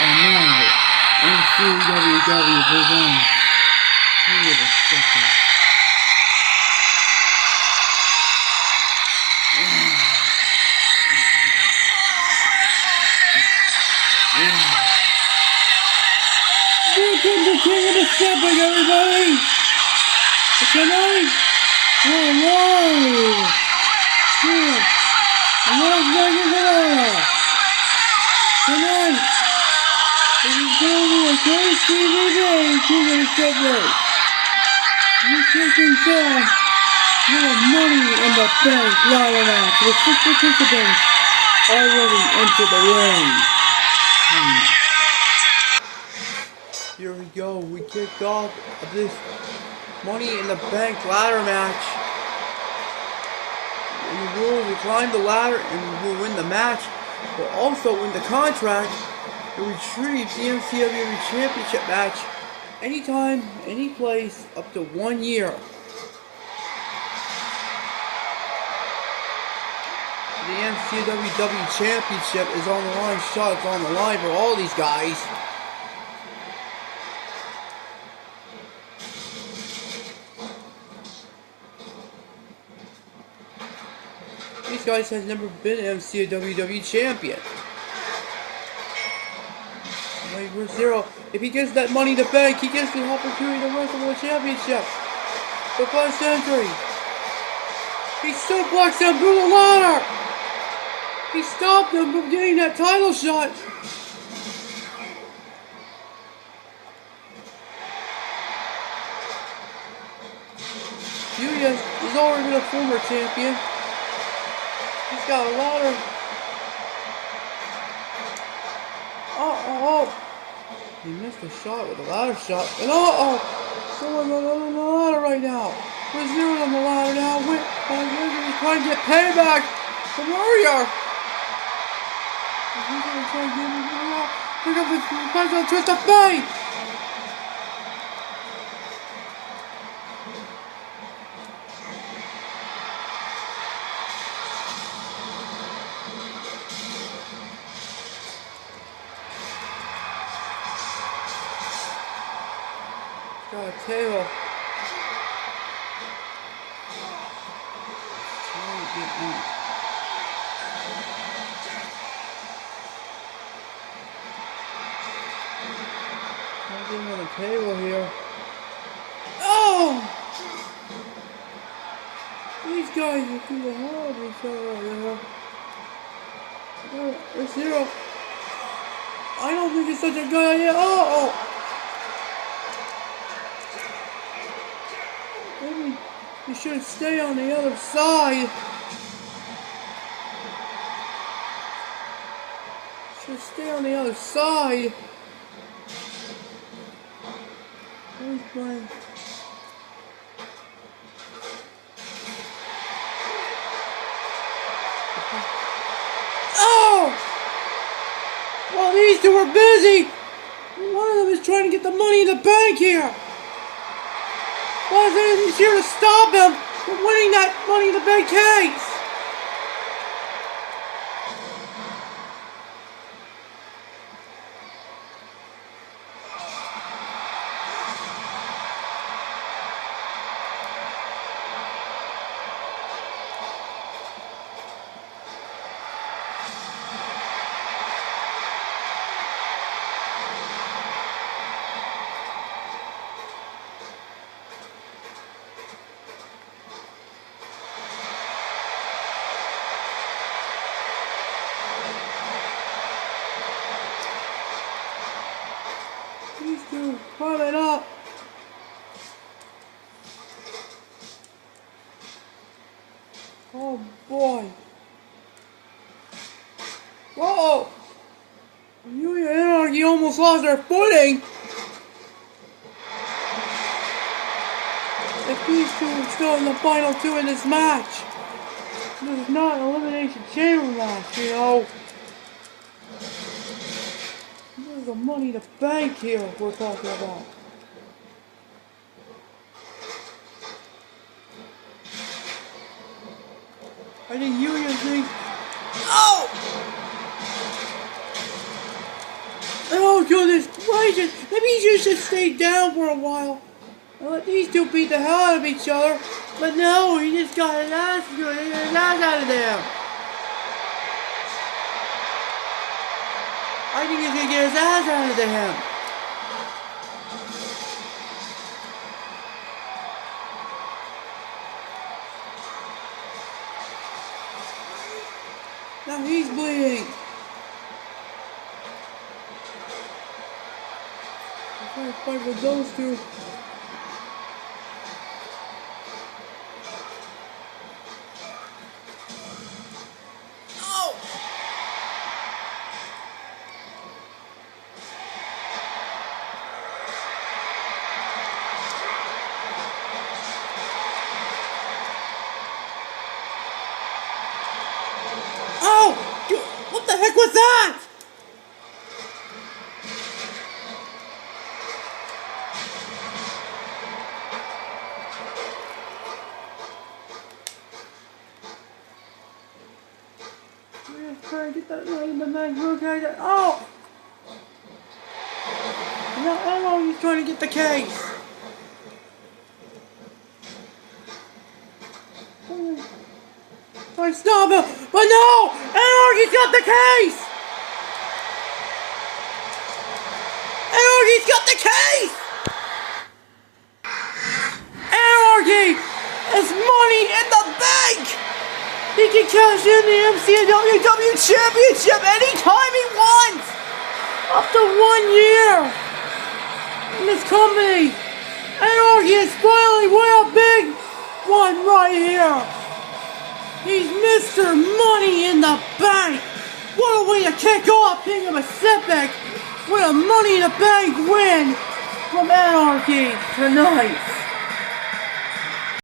And now, MCAWW presents. Wait a second. Welcome to King of the Stepping, everybody! Tonight, we're live here in Las Vegas, Nevada. Tonight, this is going to be a great TV day, King of the Stepping. You can tell you have money in the bank ladder match with 6 participants already entered the ring. Here we go, we kicked off this Money in the Bank ladder match. We will climb the ladder and we will win the match. We'll also win the contract to retrieve the MCAWW Championship match anytime, any place, up to 1 year. The MCAWW Championship is on the line, shots on the line for all these guys. These guys have never been MCAWW champion. Wait for Zero. If he gets that Money in the Bank, he gets the opportunity to wrestle for the championship. But by Sentry, he suplexed him through the ladder. He stopped him from getting that title shot. Yuya is already a former champion. He's got a ladder. He missed a shot with a ladder shot. And someone's on the ladder right now. There's Zero on the ladder now. He's trying to get payback from Warrior. He's going to try to get him out. Pick up the twist of fate. Got a table. Nothing on the table here. Oh! These guys are through the hell of each other right now. There's Zero. I don't think it's such a good idea. Maybe you should stay on the other side. Should stay on the other side. Where's Brian? Well, these two are busy. One of them is trying to get the Money in the Bank here. Why is anything here to stop him from winning that Money in the Bank case? These two climbing up. Oh boy. Whoa! Yuya and Anarchy almost lost their footing. If these two are still in the final two in this match, this is not an elimination chamber match, you know. There's the Money in the Bank here we're talking about. I think Yuya thinks, oh! goodness gracious. Maybe he should just stay down for a while. And let these two beat the hell out of each other. But no, he just got his ass out of there. I think he's gonna get his ass out of there. Now he's bleeding. I'm trying to fight with those two. Oh! Oh! What the heck was that? We're just trying to get that light in the man. Okay, oh! No, he's trying to get the case. I stop him, but no! Anarchy's got the case! Anarchy's got the case! Anarchy is money in the bank! He can cash in the MCAWW Championship anytime he wants! Up to 1 year! In this company! Anarchy is finally won a big one right here! He's Mr. Money in the Bank! What a way to kick off King of Pacific with a Money in the Bank win from Anarchy tonight!